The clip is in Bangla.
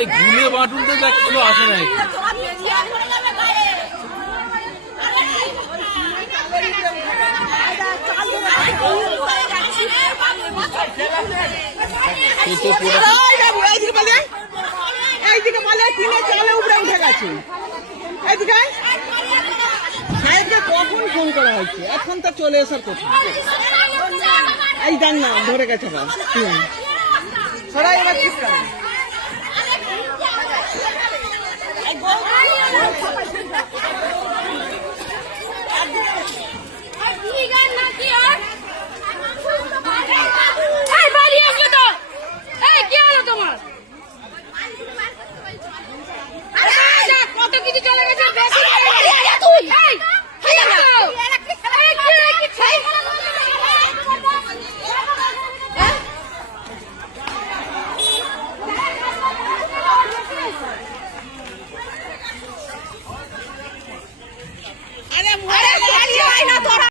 এই ঘুমে বাটুলতে যা কিছু আসে নাই। এইদিকে বলে তিনে চলে উপরে উঠে গেছে। এইদিকে ফোন করা হয়েছে। এখন তো চলে আসার কথা। এই জান না, ধরে গেছে। সরাই এবার ঠিক